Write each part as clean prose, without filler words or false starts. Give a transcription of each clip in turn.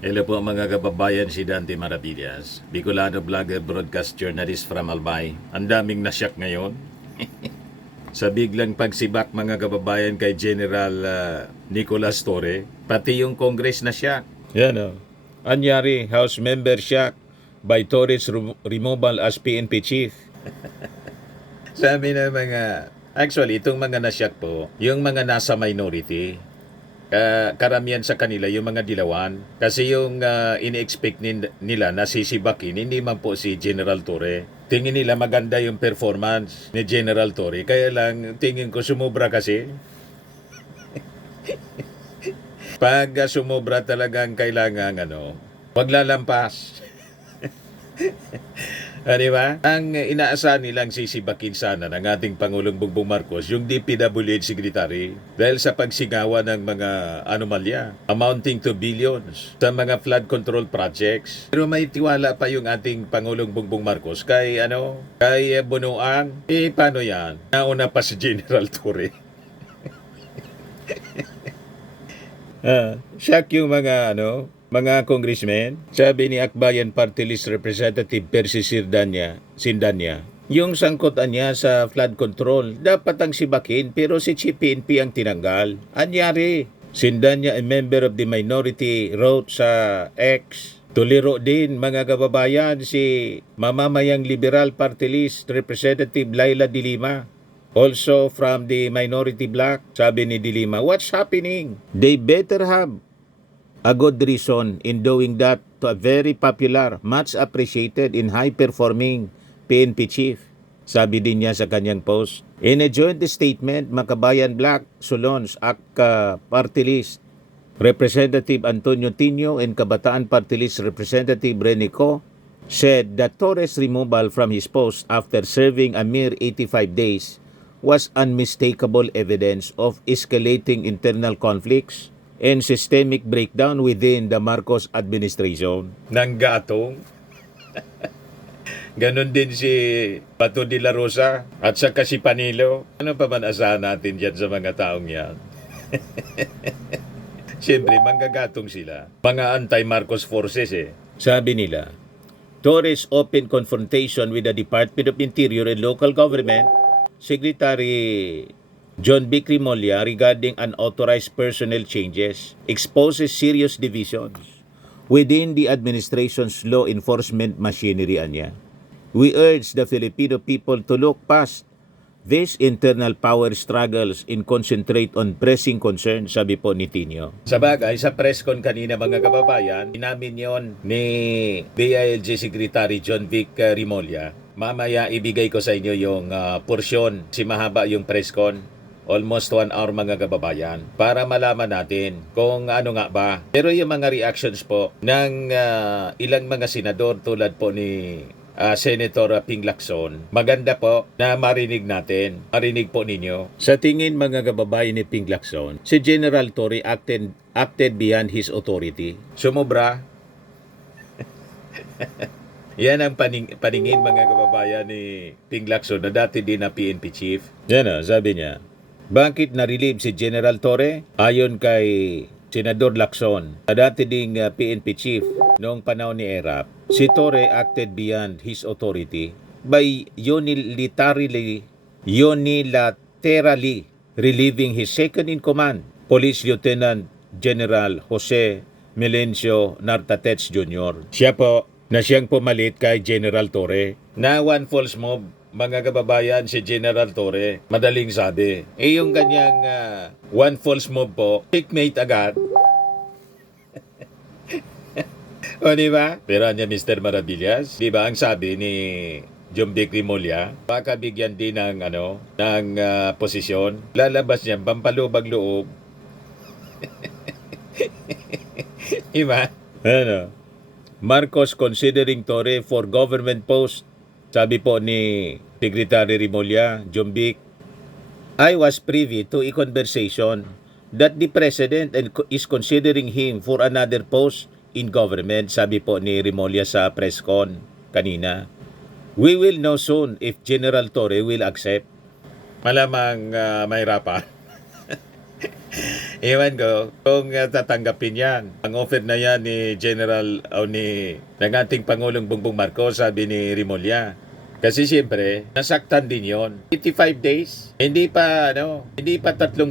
Hello po mga kababayan, si Dante Maravillas, Bicolano vlogger, broadcast journalist from Albay. Ang daming nasyak ngayon. Sa biglang pagsibak mga kababayan kay General Nicolas Torre, pati yung Congress na siyak. Yan o. Anyari, House Member siyak by Torres removal as PNP Chief. Sabi na actually itong mga nasyak po, yung mga nasa minority, karamihan sa kanila yung mga dilawan. Kasi yung ini-expect nila na sisibakin, hindi man po si General Torre. Tingin nila maganda yung performance ni General Torre. Kaya lang, tingin ko sumobra kasi. Pag sumobra talagang kailangan, wag lalampas. Di ba? Ang inaasahan nilang sisibakin sana ng ating Pangulong Bongbong Marcos yung DPWH Secretary dahil sa pagsigawa ng mga anomalya amounting to billions sa mga flood control projects. Pero may tiwala pa yung ating Pangulong Bongbong Marcos kay Bunuan. Paano yan? Nauna pa si General Torre. Shock yung mga congressmen. Sabi ni Akbayan Party List Representative Percy Sindanya, yung sangkutan niya sa flood control, dapat ang sibakin pero si Chief PNP ang tinanggal. Anyari, Sindanya, a member of the minority, wrote sa X, tuliro din mga kababayan si mamamayang Liberal Party List Representative Laila de Lima. Also from the minority bloc, sabi ni de Lima, what's happening? They better have a good reason in doing that to a very popular, much appreciated and high-performing PNP chief. Sabi din niya sa kanyang post. In a joint statement, Makabayan Black, Solons, ACCA Party List, Representative Antonio Tino and Kabataan Party List Representative Renico said that Torres' removal from his post after serving a mere 85 days was unmistakable evidence of escalating internal conflicts and systemic breakdown within the Marcos administration. Nang gatong. Ganon din si Pato de la Rosa at saka si Panilo. Ano pa man asahan natin dyan sa mga taong yan? Siyempre, manggagatong sila. Mga anti-Marcos forces Sabi nila, Torres open confrontation with the Department of Interior and Local Government Secretary John B. Crimolia regarding unauthorized personnel changes exposes serious divisions within the administration's law enforcement machinery anya. We urge the Filipino people to look past these internal power struggles and concentrate on pressing concerns, sabi po ni Tino. Sa bagay, sa press con kanina mga kababayan, inamin yon ni DILG Secretary John Vic Rimolya. Mamaya ibigay ko sa inyo yung porsyon, si mahaba yung press con. Almost 1 hour mga kababayan para malaman natin kung ano nga ba. Pero yung mga reactions po ng ilang mga senador tulad po ni Senator Ping Lacson, maganda po na marinig natin, marinig po ninyo. Sa tingin mga kababayan ni Ping Lacson, si General Torre acted beyond his authority. Sumobra. Yan ang paningin mga kababayan ni Ping Lacson na dati din na PNP chief. Yan sabi niya. Bakit na-relieve si General Torre? Ayon kay Senador Lacson, na dati ding PNP chief noong panahon ni ERAP, si Torre acted beyond his authority by unilaterally relieving his second in command, Police Lieutenant General Jose Melencio Nartatets Jr. Siya po na siyang pumalit kay General Torre na one false move. Mga kababayan, si General Torre, madaling sabi. Yung kanyang one false move po, checkmate agad. O diba? Pero niya Mr. Maravillas, diba ang sabi ni John B. Crimolia, baka bigyan din ng posisyon. Lalabas niya, pampalubag loob. Diba? Marcos considering Torre for government post. Sabi po ni Secretary Rimolya, Jombik, I was privy to a conversation that the President is considering him for another post in government. Sabi po ni Rimolya sa press con kanina. We will know soon if General Torre will accept. Malamang mahirapan. Ewan ko kung tatanggapin yan. Ang offer na yan ni General o ng ating Pangulong Bongbong Marcos, sabi ni Rimulya. Kasi siyempre, nasaktan din yon. 85 days, hindi pa 3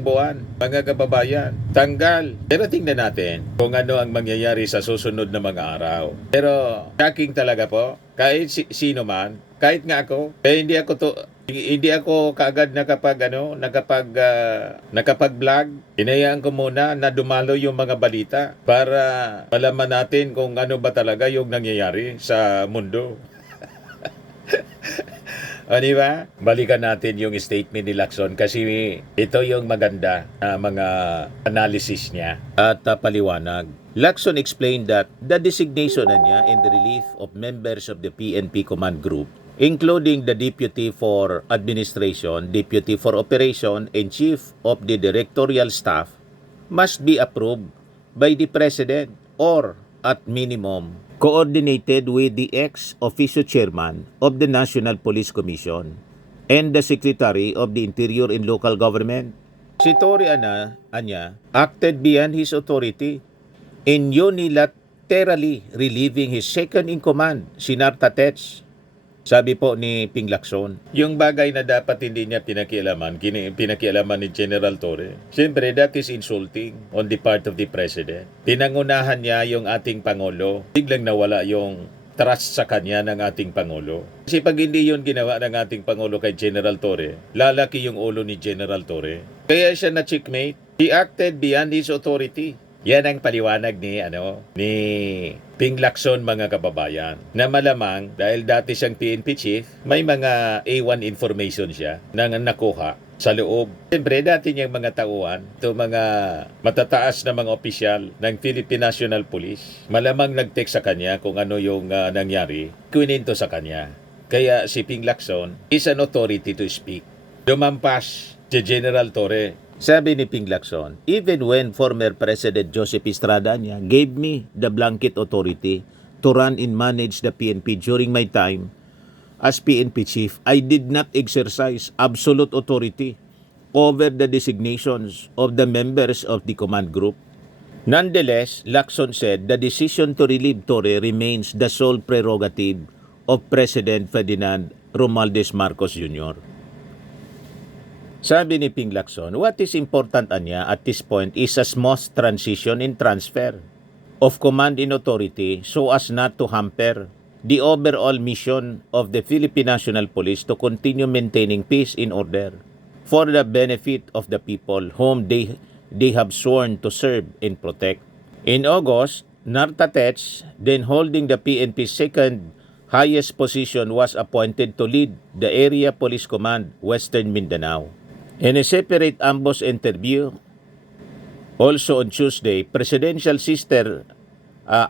buwan, mga kababayan. Tanggal. Pero tingnan natin kung ano ang mangyayari sa susunod na mga araw. Pero, shocking talaga po. Kahit sino man, kahit nga ako, hindi ako kaagad nakapag-vlog. Hinayaan ko muna na dumalo yung mga balita para malaman natin kung ano ba talaga yung nangyayari sa mundo. O diba? Balikan natin yung statement ni Lacson kasi ito yung maganda na mga analysis niya at paliwanag. Lacson explained that the designation niya in the relief of members of the PNP Command Group, including the Deputy for Administration, Deputy for Operation, and Chief of the Directorial Staff, must be approved by the President or, at minimum, coordinated with the ex-officio chairman of the National Police Commission and the Secretary of the Interior and Local Government. Si Torre Anya acted beyond his authority in unilaterally relieving his second-in-command, si Narta Tets. Sabi po ni Ping Lacson, yung bagay na dapat hindi niya pinakialaman ni General Torre. Siyempre, that is insulting on the part of the President. Pinangunahan niya yung ating Pangulo. Biglang nawala yung trust sa kanya ng ating Pangulo. Kasi pag hindi yun ginawa ng ating Pangulo kay General Torre, lalaki yung ulo ni General Torre. Kaya siya na checkmate. He acted beyond his authority. Yan ang paliwanag ni Ping Lacson, mga kababayan. Na malamang dahil dati siyang PNP chief, may mga A1 information siya na nakuha sa loob. Siyempre, dati niyang mga tauhan, ito mga matataas na mga opisyal ng Philippine National Police, malamang nag-text sa kanya kung ano yung nangyari, kuninto sa kanya. Kaya si Ping Lacson is an authority to speak. Dumampas si General Torre. Sabi ni Ping Lacson, even when former President Joseph Estrada gave me the blanket authority to run and manage the PNP during my time as PNP chief, I did not exercise absolute authority over the designations of the members of the command group. Nonetheless, Lacson said the decision to relieve Torre remains the sole prerogative of President Ferdinand Romualdez Marcos Jr. Sabi ni Ping Lacson, what is important at this point is a smooth transition in transfer of command and authority so as not to hamper the overall mission of the Philippine National Police to continue maintaining peace and order for the benefit of the people whom they have sworn to serve and protect. In August, Narta Tets, then holding the PNP's second highest position, was appointed to lead the Area Police Command, Western Mindanao. In a separate ambush interview, also on Tuesday, Presidential Sister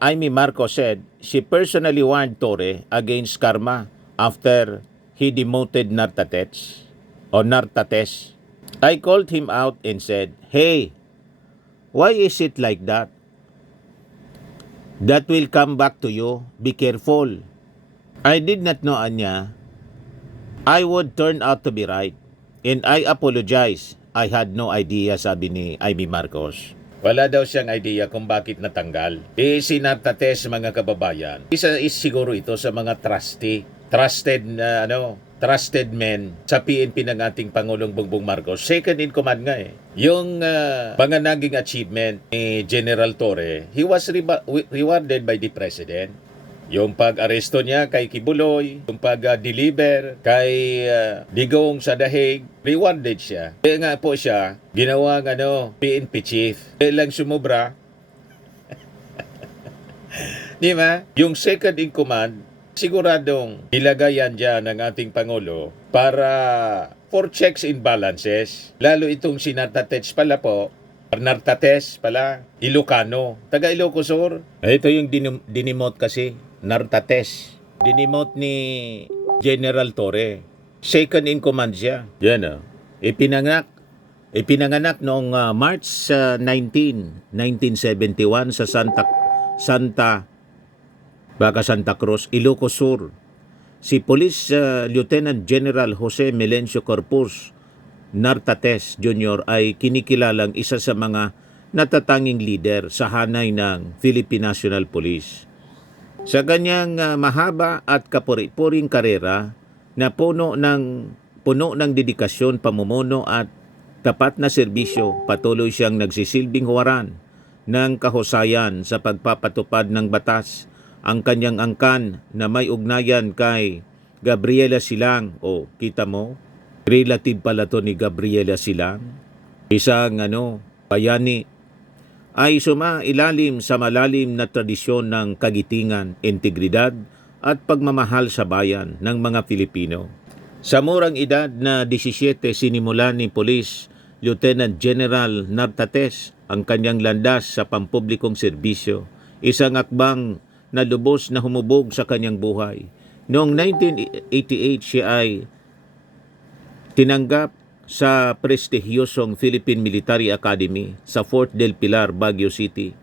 Amy Marcos said she personally warned Torre against karma after he demoted Nartates. I called him out and said, "Hey, why is it like that? That will come back to you. Be careful." I did not know, Anya. I would turn out to be right. And I apologize. I had no idea, sabi ni Amy Marcos. Wala daw siyang idea kung bakit natanggal. Si Nartates, mga kababayan, isa is siguro ito sa mga trusted men sa PNP ng ating Pangulong Bongbong Marcos. Second in command nga eh. Yung mga naging achievement ni General Torre, he was rewarded by the President. Yung pag-aresto niya kay Kibuloy, yung pag-deliver kay Digong sa Dahig, rewarded siya. Kaya nga po siya, ginawang PNP chief. Kaya lang sumubra. Di ba? Yung second in command, siguradong ilagayan dyan ng ating Pangulo para for checks and balances. Lalo itong si Nartates pala po, Nartates pala, Ilocano, taga Ilocos Sur. Ito yung dinimote kasi, Nartates. Dinimote ni General Torre. Second in command siya. Yan Ipinanganak noong March 19, 1971 sa Santa Cruz, Ilocos Sur. Si Police Lieutenant General Jose Melencio Corpus Nartates Jr. ay kinikilalang isa sa mga natatanging leader sa hanay ng Philippine National Police. Sa kanyang mahaba at kapuri-puring karera na puno ng dedikasyon, pamumuno at tapat na serbisyo, patuloy siyang nagsisilbing huwaran ng kahusayan sa pagpapatupad ng batas. Ang kanyang angkan na may ugnayan kay Gabriela Silang, kita mo, relative pala to ni Gabriela Silang, isang bayani, ay sumailalim sa malalim na tradisyon ng kagitingan, integridad at pagmamahal sa bayan ng mga Pilipino. Sa murang edad na 17, sinimulan ni Police Lieutenant General Nartates ang kanyang landas sa pampublikong serbisyo, isang akbang na lubos na humubog sa kanyang buhay. Noong 1988, siya ay tinanggap sa prestihiyosong Philippine Military Academy sa Fort del Pilar, Baguio City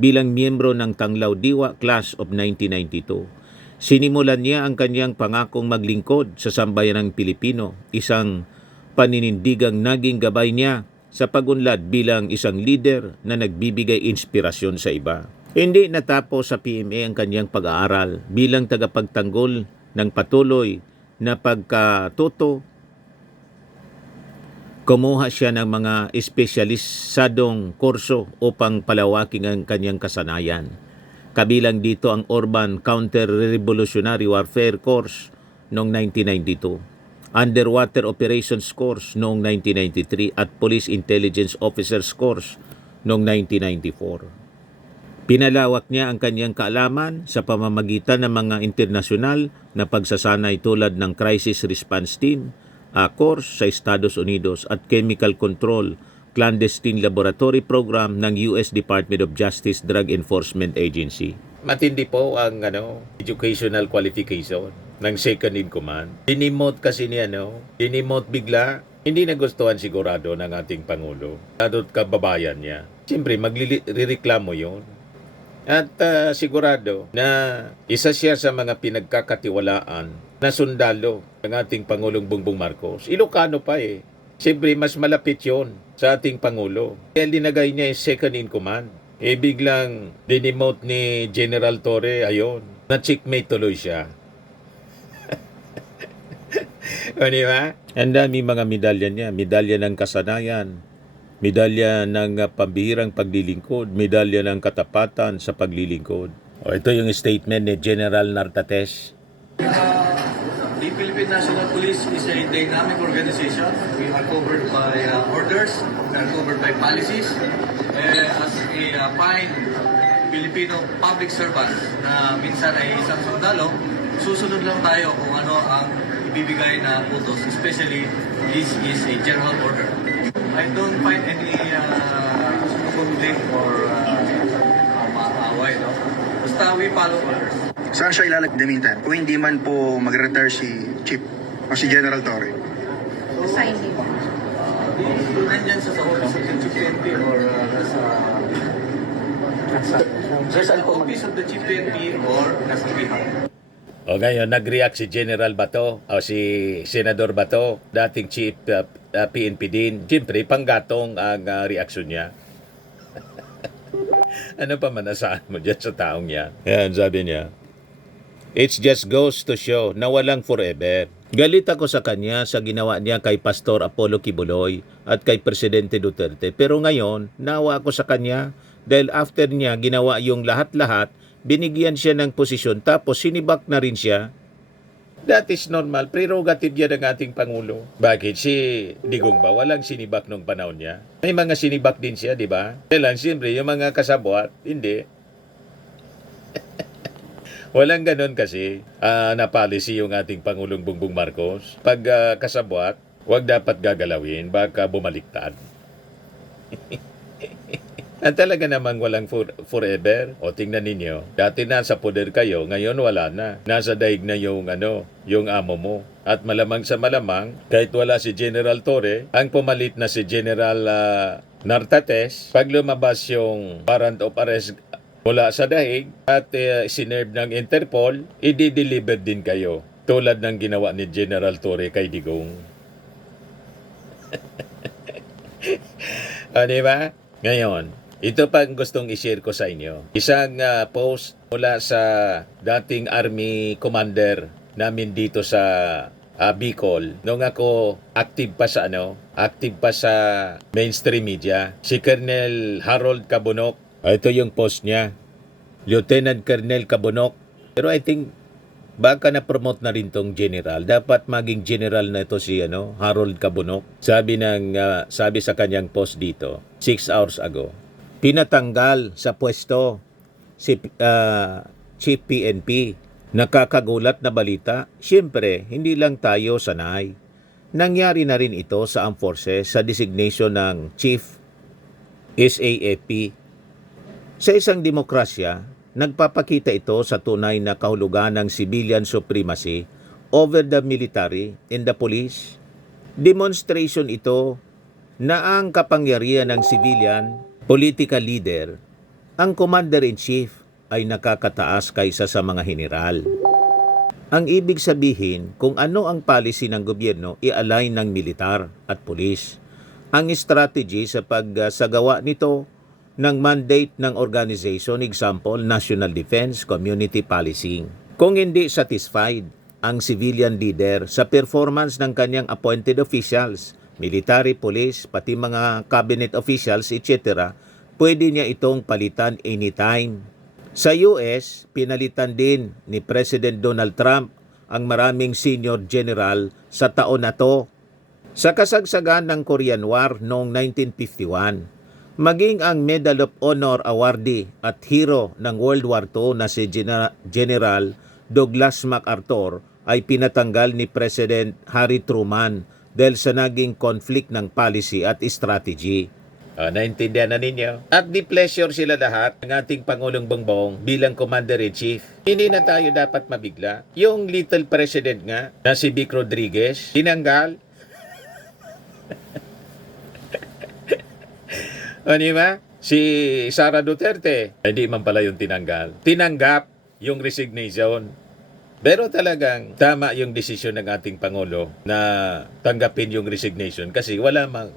bilang miyembro ng Tanglaw Diwa Class of 1992. Sinimulan niya ang kanyang pangakong maglingkod sa sambayanang Pilipino, isang paninindigang naging gabay niya sa pagunlad bilang isang leader na nagbibigay inspirasyon sa iba. Hindi natapos sa PMA ang kanyang pag-aaral bilang tagapagtanggol ng patuloy na pagkatuto. Kumuha siya ng mga espesyalisadong kurso upang palawakin ang kanyang kasanayan. Kabilang dito ang Urban Counter-Revolutionary Warfare Course noong 1992, Underwater Operations Course noong 1993 at Police Intelligence Officers Course noong 1994. Pinalawak niya ang kanyang kaalaman sa pamamagitan ng mga internasyonal na pagsasanay tulad ng Crisis Response Team, course sa Estados Unidos at Chemical Control Clandestine Laboratory Program ng US Department of Justice Drug Enforcement Agency. Matindi po ang educational qualification ng second in command. Dinimote kasi niya, dinimote bigla. Hindi nagustuhan sigurado ng ating Pangulo. Lalo't kababayan niya. Siyempre, maglireklamo yun. At sigurado na isa siya sa mga pinagkakatiwalaan na sundalo ng ating Pangulong Bongbong Marcos. Ilocano pa eh. Siyempre, mas malapit yon sa ating Pangulo. Kaya linagay niya yung second in command. Biglang dinimote ni General Torre, ayun, na-checkmate tuloy siya. O diba? Ang dami mga medalya niya. Medalya ng kasanayan, medalya ng pambihirang paglilingkod, medalya ng katapatan sa paglilingkod. Ito yung statement ni General Nartates. The Philippine National Police is a dynamic organization. We are covered by orders, we are covered by policies. As a fine Filipino public servant na minsan ay isang sundalo, susunod lang tayo kung ano ang ibibigay na utos, especially this is a general order. I don't find any conflict or maaway, no? Basta we follow orders. Saan siya ilalagdamitan kung hindi man po mag-retire si Chief o si General Torre? Signing. Nandyan sa office of the Chief PNP or nasa office of the Chief PNP or nasa Bihar. O ngayon, nag-react si General Bato o si Senador Bato, dating Chief PNP din. Siyempre, panggatong ang reaksyon niya. Ano pa manasaan mo dyan sa taong yan? Yan, sabi niya. It just goes to show na walang forever. Galit ako sa kanya sa ginawa niya kay Pastor Apollo Kibuloy at kay Presidente Duterte. Pero ngayon, nawa ako sa kanya dahil after niya ginawa yung lahat-lahat, binigyan siya ng posisyon tapos sinibak na rin siya. That is normal. Prerogative yan ng ating Pangulo. Bakit? Si Digong ba? Walang sinibak nung panahon niya. May mga sinibak din siya, di ba? Kailan, siyempre, yung mga kasabwat, hindi. Walang ganun kasi na policy yung ating Pangulong Bongbong Marcos. Pag kasabwat, huwag dapat gagalawin, baka bumaliktad. At talaga namang walang forever. O tingnan ninyo, dati nasa poder kayo, ngayon wala na. Nasa daig na yung amo mo. At malamang sa malamang, kahit wala si General Torre, ang pumalit na si General Nartates, pag lumabas yung warrant of arrest mula sa daig at sinerve ng Interpol, i-deliver din kayo. Tulad ng ginawa ni General Torre kay Digong. Di ba? Ngayon, ito pa ang gustong i-share ko sa inyo. Isang post mula sa dating Army Commander namin dito sa Bicol. Nung ako active pa sa mainstream media, si Colonel Harold Cabunok. Ito yung post niya. Lieutenant Colonel Cabunok. Pero I think baka na-promote na rin tong general. Dapat maging general na ito si Harold Cabunok. Sabi sa kanyang post dito, 6 hours ago. Pinatanggal sa pwesto si Chief PNP. Nakakagulat na balita. Siyempre, hindi lang tayo sanay. Nangyari na rin ito sa Armed Forces sa designation ng Chief SAFP. Sa isang demokrasya, nagpapakita ito sa tunay na kahulugan ng civilian supremacy over the military and the police. Demonstration ito na ang kapangyarihan ng civilian political leader, ang commander-in-chief, ay nakakataas kaysa sa mga general. Ang ibig sabihin, kung ano ang policy ng gobyerno, i-align ng militar at pulis. Ang strategy sa pagsagawa nito ng mandate ng organization, example, National Defense, Community Policing. Kung hindi satisfied ang civilian leader sa performance ng kanyang appointed officials, military, police, pati mga cabinet officials, etc., pwede niya itong palitan anytime. Sa US, pinalitan din ni President Donald Trump ang maraming senior general sa taon na to. Sa kasagsagan ng Korean War noong 1951, maging ang Medal of Honor awardee at hero ng World War II na si General Douglas MacArthur ay pinatanggal ni President Harry Truman dahil sa naging conflict ng policy at strategy. Naintindihan na ninyo? At di pleasure sila lahat ng ating Pangulong Bongbong bilang Commander-in-Chief. Hindi na tayo dapat mabigla. Yung little president nga na si Vic Rodriguez, tinanggal. Di ba? Si Sara Duterte, hindi man pala yung tinanggal. Tinanggap yung resignation. Pero talagang tama yung desisyon ng ating Pangulo na tanggapin yung resignation kasi wala mang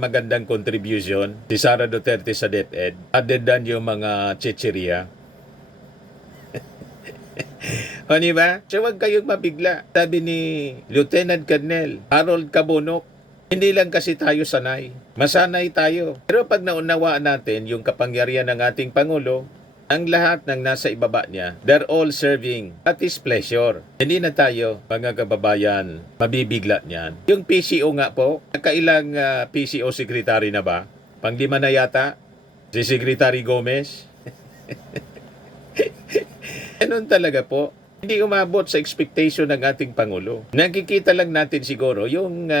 magandang contribution si Sara Duterte sa DepEd other than yung mga chicheria. O diba? So huwag kayong mabigla. Sabi ni Lieutenant Colonel Harold Cabunok, hindi lang kasi tayo sanay. Masanay tayo. Pero pag naunawaan natin yung kapangyarihan ng ating Pangulo, ang lahat ng nasa ibaba niya, they're all serving at his pleasure. Hindi na tayo, mga kababayan, mabibigla niyan. Yung PCO nga po, nakailang PCO secretary na ba? Panglima na yata? Si Secretary Gomez? Ganun talaga po. Hindi umabot sa expectation ng ating Pangulo. Nakikita lang natin siguro yung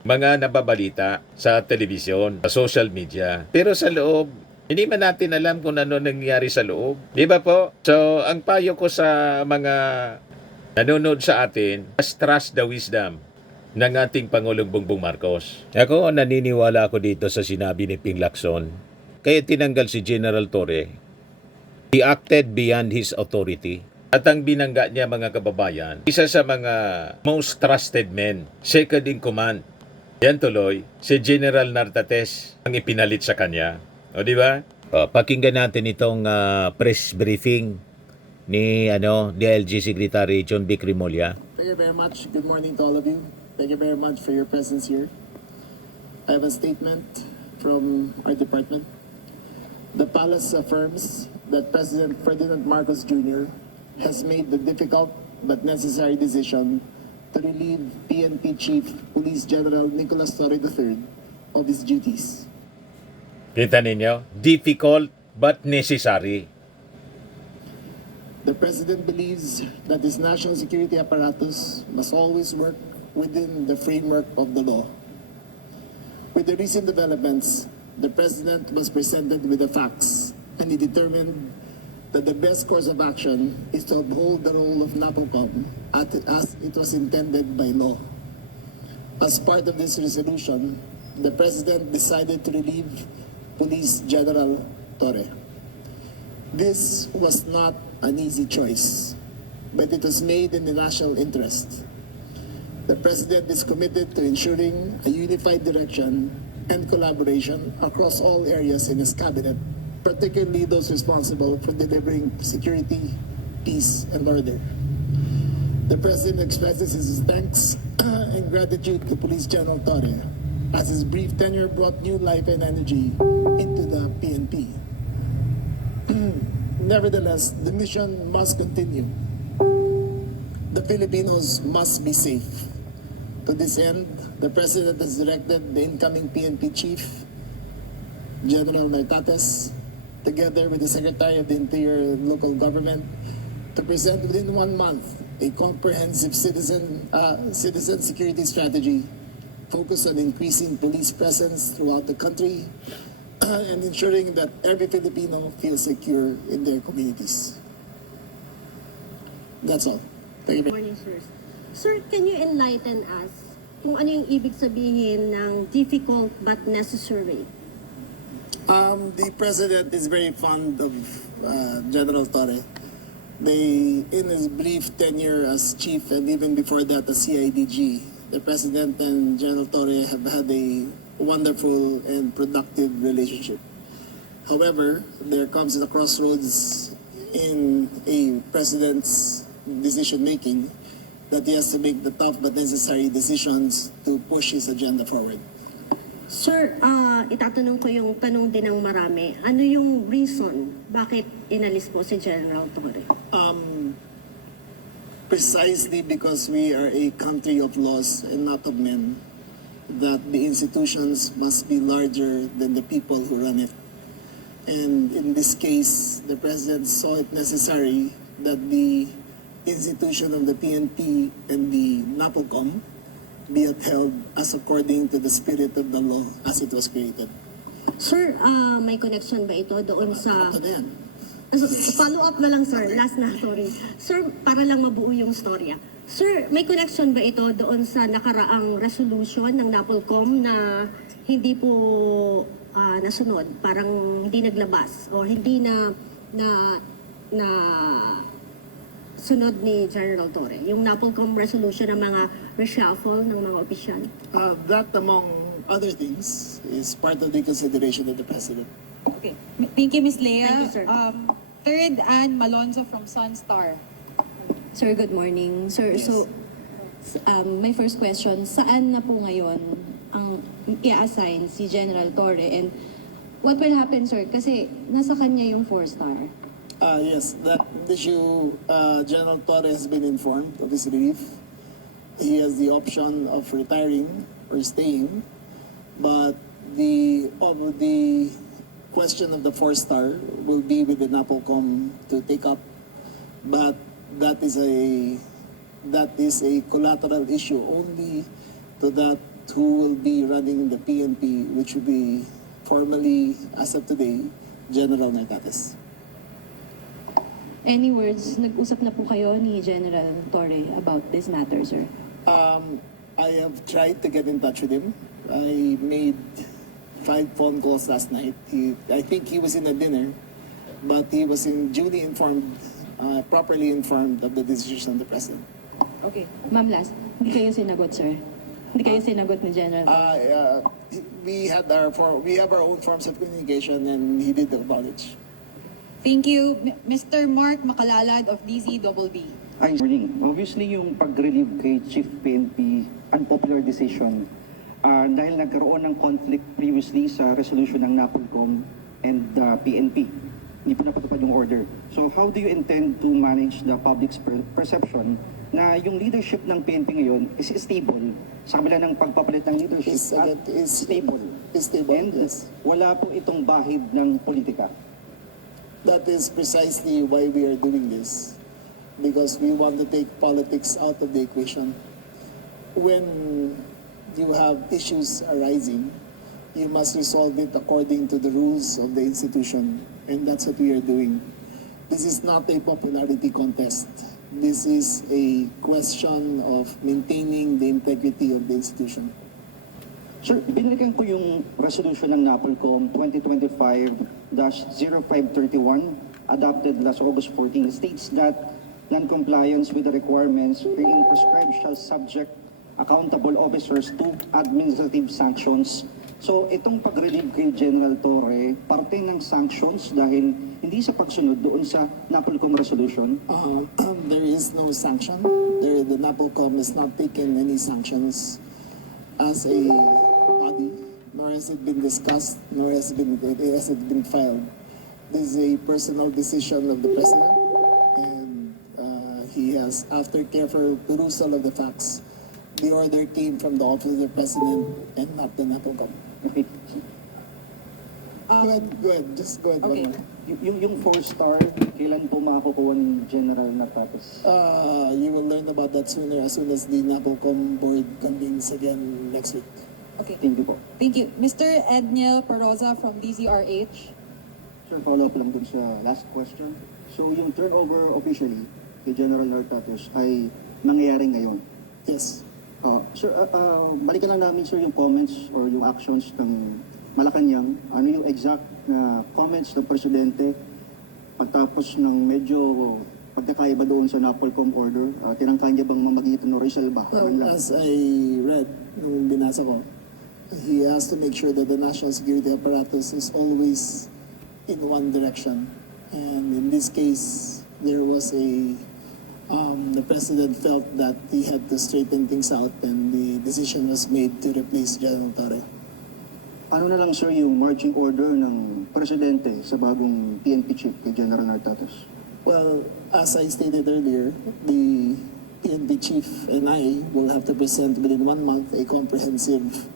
mga nababalita sa telebisyon, sa social media. Pero sa loob, hindi man natin alam kung ano nangyari sa loob. Di ba po? So, ang payo ko sa mga nanonood sa atin, just trust the wisdom ng ating Pangulong Bongbong Marcos. Ako, naniniwala ako dito sa sinabi ni Ping Lacson. Kaya tinanggal si General Torre. He acted beyond his authority. At ang binangga niya, mga kababayan, isa sa mga most trusted men, second in command. Yan tuloy, si General Nartates ang ipinalit sa kanya. O di ba? Pakinggan natin itong press briefing ni DLG Secretary John Vic Remulla. Thank you very much. Good morning to all of you. Thank you very much for your presence here. I have a statement from our department. The palace affirms that President Ferdinand Marcos Jr. has made the difficult but necessary decision to relieve PNP Chief Police General Nicolas Torre III of his duties. Kita ninyo? Difficult but necessary. The President believes that his national security apparatus must always work within the framework of the law. With the recent developments, the President was presented with the facts, and he determined that the best course of action is to uphold the role of NAPOCOM as it was intended by law. As part of this resolution, the President decided to relieve Police General Torre. This was not an easy choice, but it was made in the national interest. The President is committed to ensuring a unified direction and collaboration across all areas in his cabinet, particularly those responsible for delivering security, peace, and order. The President expresses his thanks and gratitude to Police General Torre, as his brief tenure brought new life and energy into the PNP. Nevertheless, the mission must continue. The Filipinos must be safe. To this end, the President has directed the incoming PNP Chief, General Nartates, together with the Secretary of the Interior and Local Government, to present within 1 month a comprehensive citizen security strategy focused on increasing police presence throughout the country and ensuring that every Filipino feels secure in their communities. That's all. Thank you. Morning, sir. Sir, can you enlighten us kung ano yung ibig sabihin ng difficult but necessary? The President is very fond of General Torre. In his brief tenure as chief and even before that as CIDG, the President and General Torre have had a wonderful and productive relationship. However, there comes a crossroads in a President's decision-making that he has to make the tough but necessary decisions to push his agenda forward. Sir, itatanong ko yung tanong din ng marami. Ano yung reason bakit inalis po si General Torre? Precisely because we are a country of laws and not of men, that the institutions must be larger than the people who run it. And in this case, the President saw it necessary that the institution of the PNP and the NAPOCOM be upheld as according to the spirit of the law as it was created. Sir, may connection ba ito doon sa... Ito na yan. Follow up na lang, sir. Last na, sorry. Sir, para lang mabuo yung storya. Sir, may connection ba ito doon sa nakaraang resolution ng NAPOLCOM na hindi po nasunod? Parang hindi naglabas o hindi na sunod ni General Torre? Yung NAPOLCOM resolution ng mga reshuffle ng mga opisyal? That, among other things, is part of the consideration of the President. Okay. Thank you, Ms. Leah. Thank you, sir. Third, Ann Malonzo from Sunstar. Sir, good morning. Sir, Yes. so my first question, saan na po ngayon ang i-assign si General Torre and what will happen, sir? Kasi nasa kanya yung 4-star. Yes, that issue, General Torre has been informed of his relief. He has the option of retiring or staying, but the question of the 4-star will be with the NAPOLCOM to take up, but that is a collateral issue only to that who will be running the PNP, which will be formally, as of today, General Nartates. Any words, nag-usap na po kayo ni General Torre about this matter, sir? I have tried to get in touch with him. I made 5 phone calls last night. I think he was in a dinner, but he was duly informed, properly informed of the decision of the President. Okay. Ma'am, last, hindi kayo sinagot, sir? Hindi kayo sinagot ni General Torre? We have our own forms of communication, and he did acknowledge. Thank you, Mr. Mark Makalalad of DZBB. Ay, morning. Obviously, yung pag-relieve kay Chief PNP, unpopular decision. Dahil nagkaroon ng conflict previously sa resolution ng NAPOLCOM and PNP. Hindi po napatupad yung order. So how do you intend to manage the public's perception na yung leadership ng PNP ngayon is stable sa kabila ng pagpapalit ng leadership Is stable? stable, And yes. wala po itong bahid ng politika. That is precisely why we are doing this, because we want to take politics out of the equation. When you have issues arising, you must resolve it according to the rules of the institution, and that's what we are doing. This is not a popularity contest. This is a question of maintaining the integrity of the institution. Sir, binalikan ko yung resolution ng NAPOLCOM 2025-0531 adopted last August 14 states that non-compliance with the requirements wherein prescribed shall subject accountable officers to administrative sanctions. So itong pag-relieve kay General Torre, parte ng sanctions dahil hindi sa pagsunod doon sa NAPOLCOM resolution. There is no sanction. The NAPOLCOM has not taken any sanctions as a body, nor has it been discussed, nor has it been filed. This is a personal decision of the President, and he has, after careful perusal of the facts, the order came from the office of the President and not the NAPOLCOM. Okay. Go ahead, just go ahead. Okay. Yung 4-star, kailan po makakukuha ni General Nartates? You will learn about that sooner, as soon as the NAPOLCOM board convenes again next week. Okay. Thank you po. Thank you. Mr. Edniel Paroza from DZRH. Sir, follow up lang dun sa last question. So yung turnover officially kay General Nartates ay nangyayari ngayon. Yes. Sir, balikan lang namin sir yung comments or yung actions ng Malacanang. Ano yung exact na comments ng Presidente pagtapos ng medyo pagkakaiba doon sa NAPOLCOM order? Tinangka niya bang mamagitan ng Rizal ba? Well, as I read nung binasa ko, he has to make sure that the national security apparatus is always in one direction. And in this case, there was the President felt that he had to straighten things out, and the decision was made to replace General Torre. Ano na lang sir yung marching order ng Presidente sa bagong PNP chief kay General Nartates? Well, as I stated earlier, the PNP chief and I will have to present within 1 month a comprehensive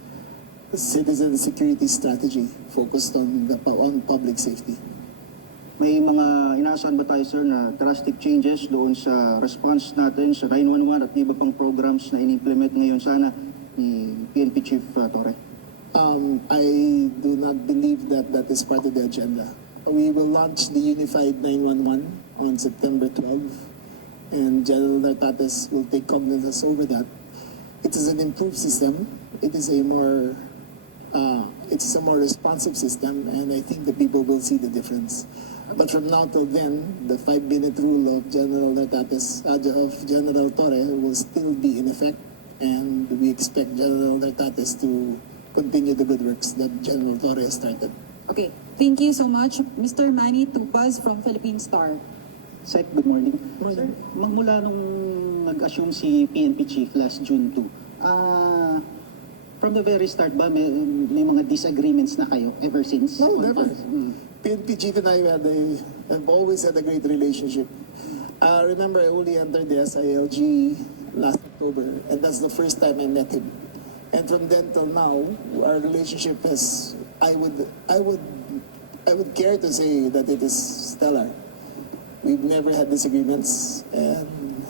citizen security strategy focused on public safety. May mga inaasahan ba tayo sir na drastic changes doon sa response natin sa 911 at iba pang programs na in-implement ngayon sana ni PNP Chief Torre? I do not believe that that is part of the agenda. We will launch the Unified 911 on September 12, and General Nartates will take cognizance over that. It is an improved system. It is a more responsive system, and I think the people will see the difference. But from now till then, the 5-minute rule of General Nartates, of General Torre, will still be in effect, and we expect General Nartates to continue the good works that General Torre has started. Okay. Thank you so much. Mr. Manny Tupaz from Philippine Star. Sec, good morning. Sir, magmula nung nag-assume si PNP Chief last June 2, from the very start ba may mga disagreements na kayo ever since? No, never. PNP Chief and I have always had a great relationship. Remember, I only entered the SILG last October, and that's the first time I met him. And from then till now, our relationship has, I would care to say that it is stellar. We've never had disagreements, and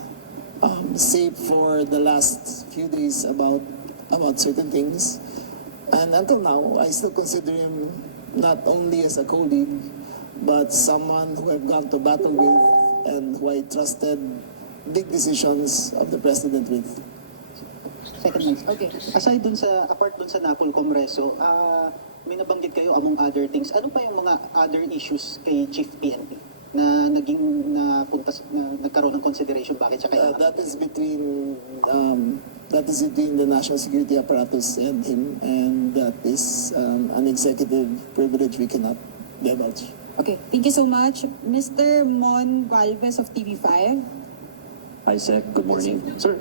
save for the last few days about certain things. And until now, I still consider him not only as a colleague, but someone who I've gone to battle with and who I trusted big decisions of the President with. Second one. Okay. Aside dun sa, apart dun sa NAPOLCOM Reso, may nabanggit kayo among other things. Ano pa yung mga other issues kay Chief PNP na nagkaroon ng consideration bakit siya kailangan? That is between the national security apparatus and him, and that is an executive privilege we cannot divulge. Okay. Thank you so much. Mr. Mon Galvez of TV5. Hi, Sec. Good morning. Sir,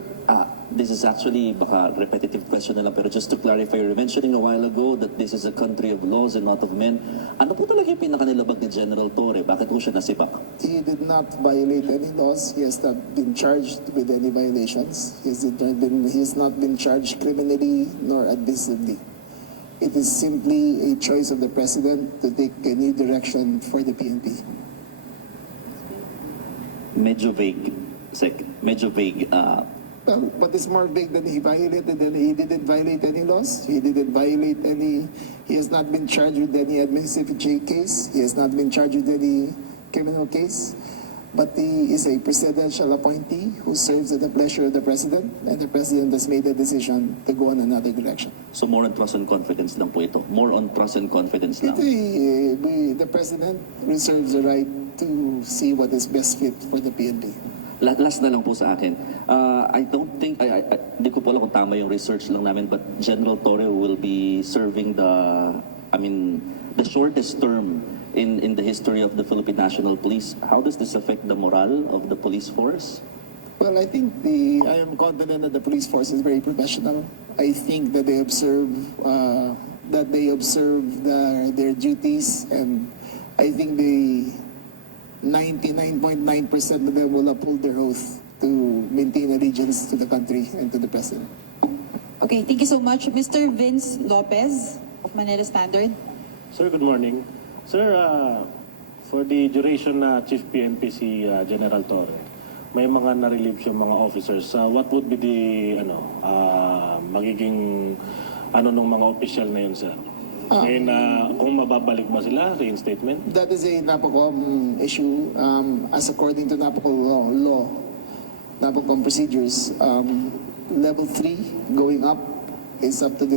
this is actually baka repetitive question na lang, pero just to clarify, you were mentioning a while ago that this is a country of laws and not of men. Ano po talaga yung pinakanilabag ni General Torre? Bakit po siya nasibak? He did not violate any laws. He has not been charged with any violations. He has not been charged criminally nor admissively. It is simply a choice of the President to take a new direction for the PNP. Medyo vague, Sec. Medyo vague. But it's more big than he violated. He didn't violate any laws. He didn't violate any. He has not been charged with any administrative case. He has not been charged with any criminal case. But he is a presidential appointee who serves at the pleasure of the President, and the President has made a decision to go in another direction. So more on trust and confidence lang po ito. More on trust and confidence lang. The President reserves the right to see what is best fit for the PNP. Last na lang po sa akin. I don't think, di ko po alam kung tama yung research lang namin, but General Torre will be serving the shortest term in the history of the Philippine National Police. How does this affect the morale of the police force? Well, I think I am confident that the police force is very professional. I think that they observe their duties, and I think 99.9% of them will uphold their oath to maintain allegiance to the country and to the president. Okay, thank you so much. Mr. Vince Lopez of Manila Standard. Sir, good morning. Sir, for the duration na Chief PNP si General Torre, may mga na-relieve siyang mga officers. What would be the magiging nung mga official na yun, sir? And kung mababalik ba sila, reinstatement? That is a NAPOCOM issue. As according to NAPOCOM law, NAPOCOM procedures, level 3 going up is up to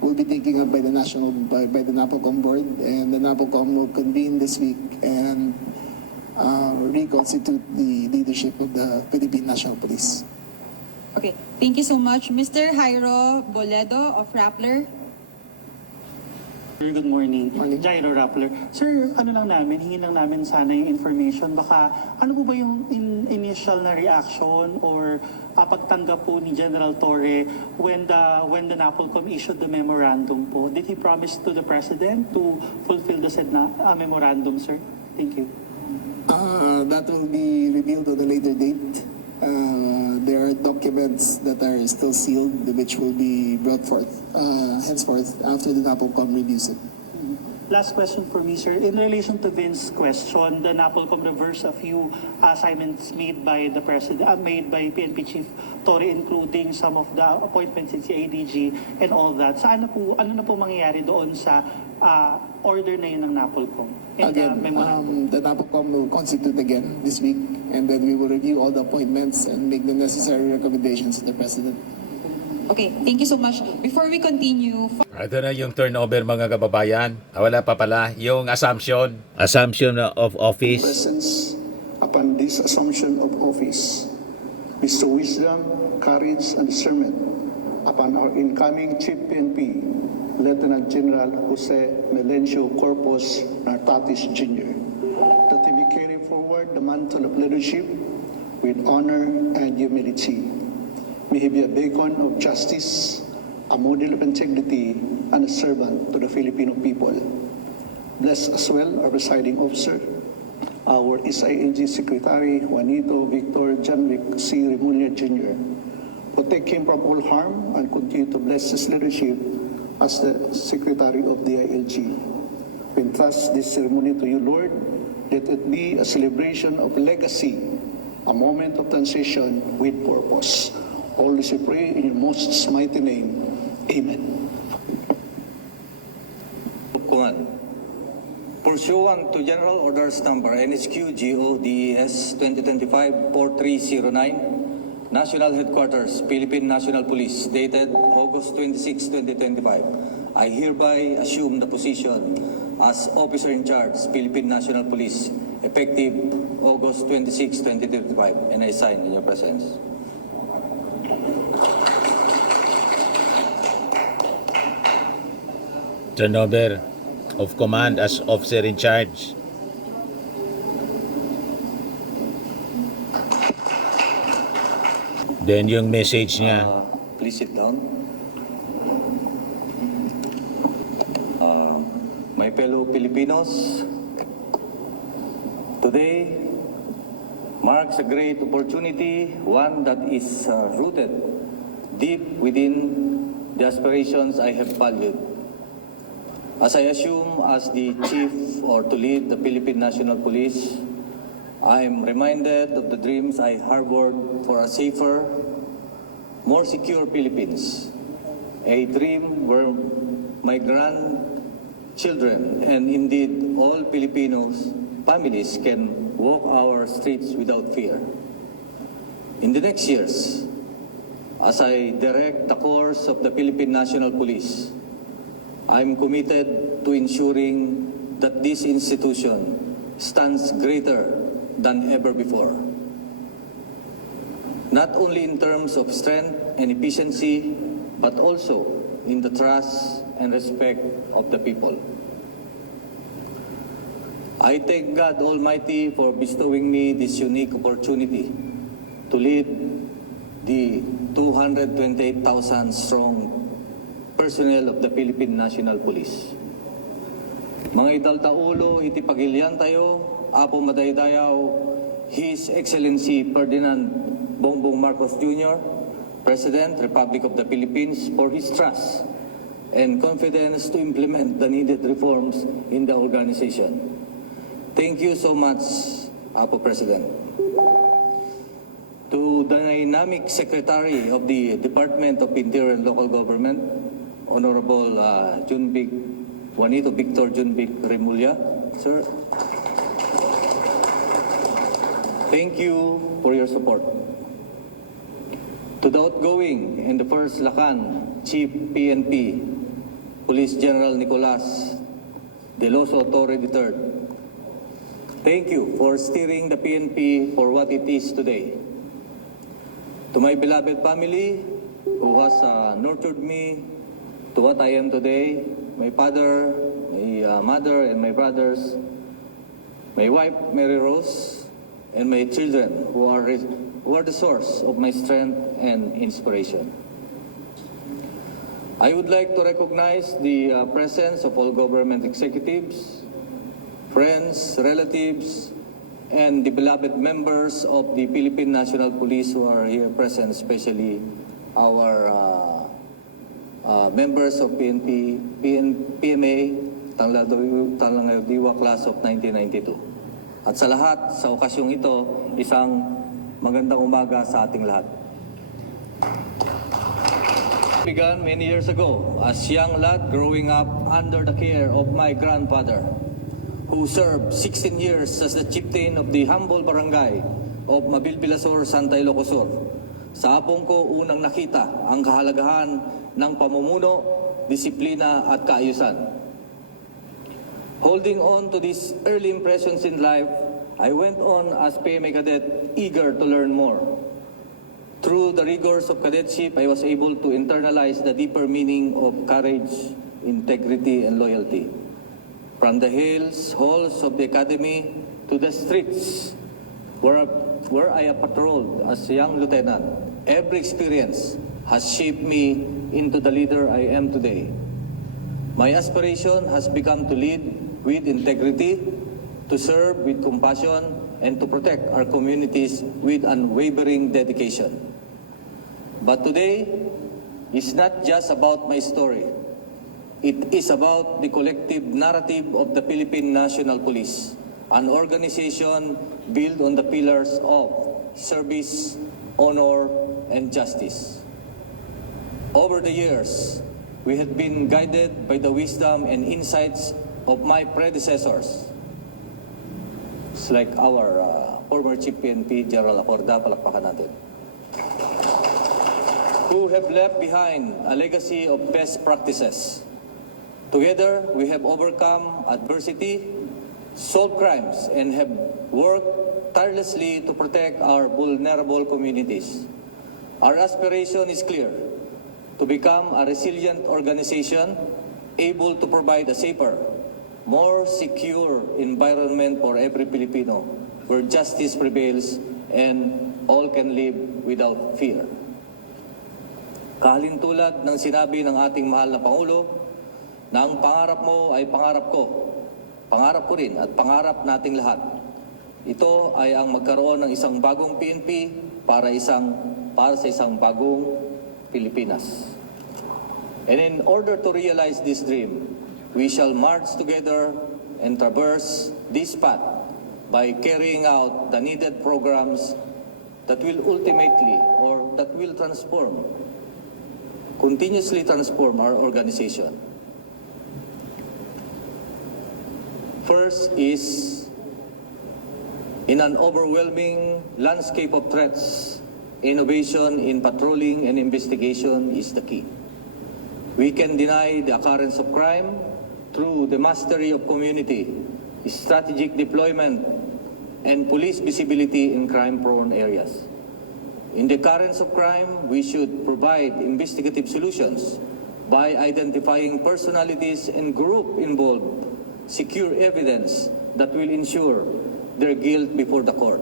will be taken up by the NAPOCOM board, and the NAPOCOM will convene this week and reconstitute the leadership of the Philippine National Police. Okay, thank you so much. Mr. Jairo Boledo of Rappler. Sir, good morning. Morning. Jairo Rappler. Sir, hingin lang namin sana yung information. Baka, ano po ba yung initial na reaction or pagtanggap po ni General Torre when the NAPOLCOM issued the memorandum po? Did he promise to the President to fulfill the said memorandum, sir? Thank you. That will be revealed on a later date. There are documents that are still sealed, which will be brought forth henceforth after the NAPOLCOM reviews it. Last question for me, sir. In relation to Vince's question, the NAPOLCOM reversed a few assignments made by the President, made by PNP Chief Torre, including some of the appointments in CIDG and all that. Ano na po mangyayari doon sa order na yun ng NAPOLCOM? Again, the NAPOCOM will constitute again this week, and then we will review all the appointments and make the necessary recommendations to the President. Okay, thank you so much. Before we continue, Ito na yung turnover mga kababayan. Wala pa pala yung assumption. Assumption of office. Presence upon this assumption of office, Mr. Wisdom, courage, and discernment upon our incoming Chief PNP, Lieutenant General Jose Melencio Corpus Nartatis Jr., that he may carry forward the mantle of leadership with honor and humility. May he be a beacon of justice, a model of integrity, and a servant to the Filipino people. Bless as well our presiding officer, our SING Secretary Juanito Victor Janvic C. Remulla Jr. Protect him from all harm and continue to bless his leadership as the Secretary of the ILG. We entrust this ceremony to you, Lord. Let it be a celebration of legacy, a moment of transition with purpose. All this we pray in your most mighty name. Amen. Pursuant to General Orders Number NSQ GODES 2025-4309, National Headquarters, Philippine National Police, dated August 26, 2025, I hereby assume the position as Officer in Charge, Philippine National Police, effective August 26, 2025, and I sign in your presence. Turnover of command as officer in charge. Then yung message niya. Please sit down. My fellow Filipinos, today marks a great opportunity, one that is rooted deep within the aspirations I have valued. As I assume as the chief or to lead the Philippine National Police, I am reminded of the dreams I harbored for a safer, more secure Philippines. A dream where my grandchildren and indeed all Filipinos, families can walk our streets without fear. In the next years, as I direct the course of the Philippine National Police, I'm committed to ensuring that this institution stands greater than ever before. not only in terms of strength and efficiency, but also in the trust and respect of the people. I thank God Almighty for bestowing me this unique opportunity to lead the 228,000 strong personnel of the Philippine National Police. Mga italtaulo, iti pagilian tayo, Apo Madaydayaw, His Excellency Ferdinand Bongbong Marcos Jr., President, Republic of the Philippines, for his trust and confidence to implement the needed reforms in the organization. Thank you so much, Apo President. To the Dynamic Secretary of the Department of Interior and Local Government, Honorable Juanito Victor Junbic Remulla, sir. Thank you for your support. To the outgoing and the first Lacan Chief PNP, Police General Nicolas Deloso Torre III, thank you for steering the PNP for what it is today. To my beloved family who has nurtured me to what I am today, my father, my mother, and my brothers, my wife, Mary Rose, and my children who are the source of my strength and inspiration. I would like to recognize the presence of all government executives, friends, relatives, and the beloved members of the Philippine National Police who are here present, especially our members of PMA, Talangaydiwa class of 1992. At sa lahat, sa okasyong ito, isang magandang umaga sa ating lahat. Began many years ago as young lad growing up under the care of my grandfather, who served 16 years as the chieftain of the humble barangay of Mabilbilasor, Santa Ilocosur. Sa hapon ko unang nakita ang kahalagahan ng pamumuno, disiplina at kaayusan. Holding on to these early impressions in life, I went on as PMA cadet, eager to learn more. Through the rigors of cadetship, I was able to internalize the deeper meaning of courage, integrity, and loyalty. From the halls of the academy to the streets where I have patrolled as a young lieutenant, every experience has shaped me into the leader I am today. My aspiration has become to lead with integrity, to serve with compassion, and to protect our communities with unwavering dedication. But today is not just about my story. It is about the collective narrative of the Philippine National Police, an organization built on the pillars of service, honor, and justice. Over the years, we have been guided by the wisdom and insights of my predecessors. It's like our former Chief PNP, General Acorda, palakpakan natin, who have left behind a legacy of best practices. Together, we have overcome adversity, solved crimes, and have worked tirelessly to protect our vulnerable communities. Our aspiration is clear: to become a resilient organization able to provide a safer, more secure environment for every Filipino, where justice prevails and all can live without fear. Kahalintulad ng sinabi ng ating mahal na Pangulo, na ang pangarap mo ay pangarap ko, pangarap ko rin at pangarap nating lahat. Ito ay ang magkaroon ng isang bagong PNP para sa isang bagong Pilipinas. And in order to realize this dream, we shall march together and traverse this path by carrying out the needed programs that will ultimately, or that will continuously transform our organization. First is, in an overwhelming landscape of threats, innovation in patrolling and investigation is the key. We can deny the occurrence of crime through the mastery of community, strategic deployment, and police visibility in crime-prone areas. In the occurrence of crime, we should provide investigative solutions by identifying personalities and group involved, secure evidence that will ensure their guilt before the court.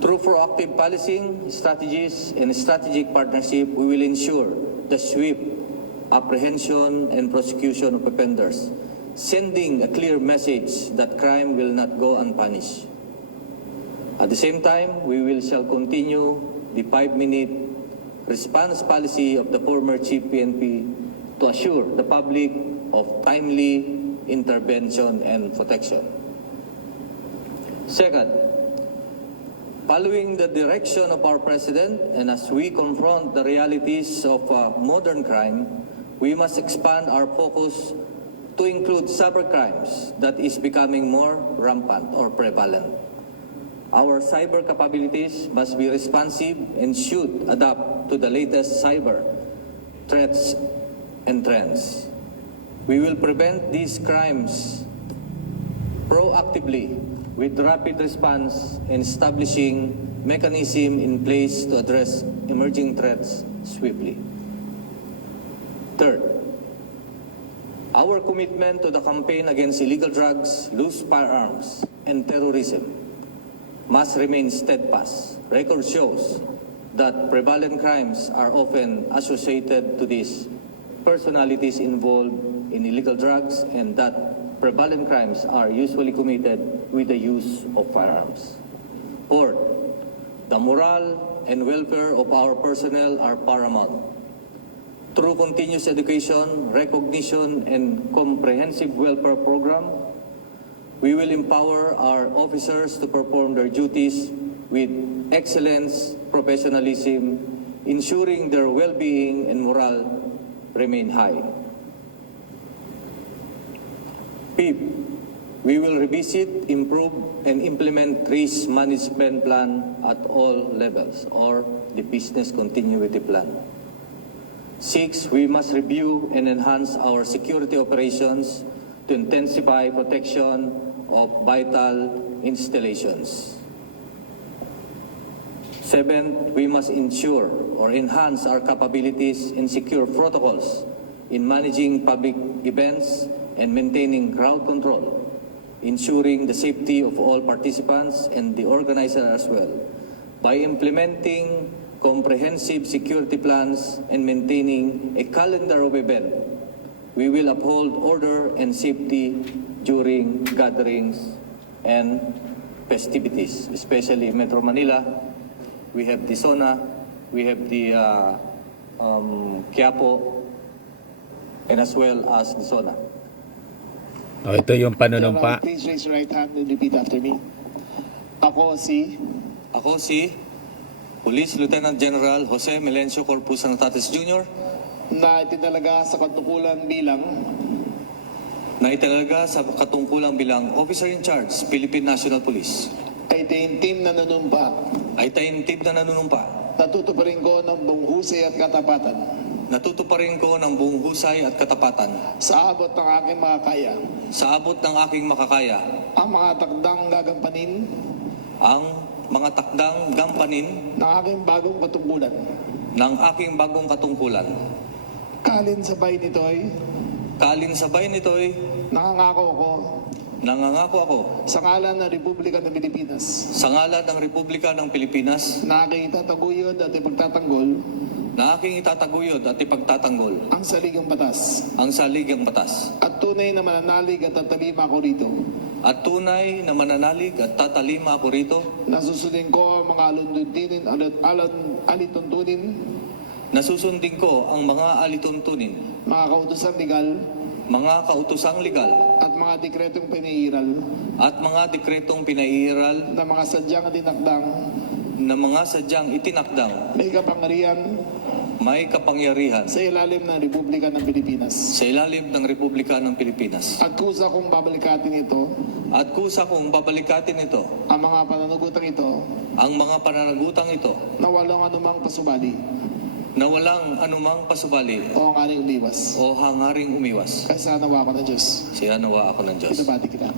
Through proactive policing, strategies, and strategic partnership, we will ensure the swift apprehension and prosecution of offenders, sending a clear message that crime will not go unpunished. At the same time, we shall continue the 5-minute response policy of the former Chief PNP to assure the public of timely intervention and protection. Second, following the direction of our President and as we confront the realities of modern crime, we must expand our focus to include cybercrimes that is becoming more rampant or prevalent. Our cyber capabilities must be responsive and should adapt to the latest cyber threats and trends. We will prevent these crimes proactively with rapid response and establishing mechanism in place to address emerging threats swiftly. Third, our commitment to the campaign against illegal drugs, loose firearms, and terrorism must remain steadfast. Record shows that prevalent crimes are often associated to these personalities involved in illegal drugs and that prevalent crimes are usually committed with the use of firearms. Fourth, the moral and welfare of our personnel are paramount. Through continuous education, recognition, and comprehensive welfare program, we will empower our officers to perform their duties with excellence, professionalism, ensuring their well-being and morale remain high. Fifth, we will revisit, improve, and implement risk management plan at all levels, or the business continuity plan. Six, we must review and enhance our security operations to intensify protection of vital installations. Seventh, we must ensure or enhance our capabilities in secure protocols in managing public events and maintaining crowd control, ensuring the safety of all participants and the organizer as well, by implementing comprehensive security plans and maintaining a calendar of events. We will uphold order and safety during gatherings and festivities, especially in Metro Manila. We have the SONA, we have the Quiapo, and as well as the SONA. Ito yung panunumpa. Please raise your right hand and repeat after me. Ako si Police Lieutenant General Jose Melencio Corpus Natates Jr. na itinalaga sa katungkulan bilang Officer in Charge, Philippine National Police. ay taimtim na nanunumpa. Natutuparin ko ng buong husay at katapatan. Sa abot ng aking makakaya. Ang mga takdang gampanin. Ng aking bagong katungkulan. Kalin sabay nito'y nangangako ako sa ngalan ng Republika ng Pilipinas na aking itataguyod at ipagtatanggol ang saligang batas at tunay na mananalig at tatalima ako rito na susundin ko ang mga alituntunin mga kautosang legal at mga dekretong pinairal na mga sadyang itinakdang may kapangyarihan sa ilalim ng Republika ng Pilipinas at kusa kong babalikatin ito ang mga pananagutang ito na walang anumang pasubali o hangaring umiwas. Kaya nawa ako ng Diyos. Pinabati kita.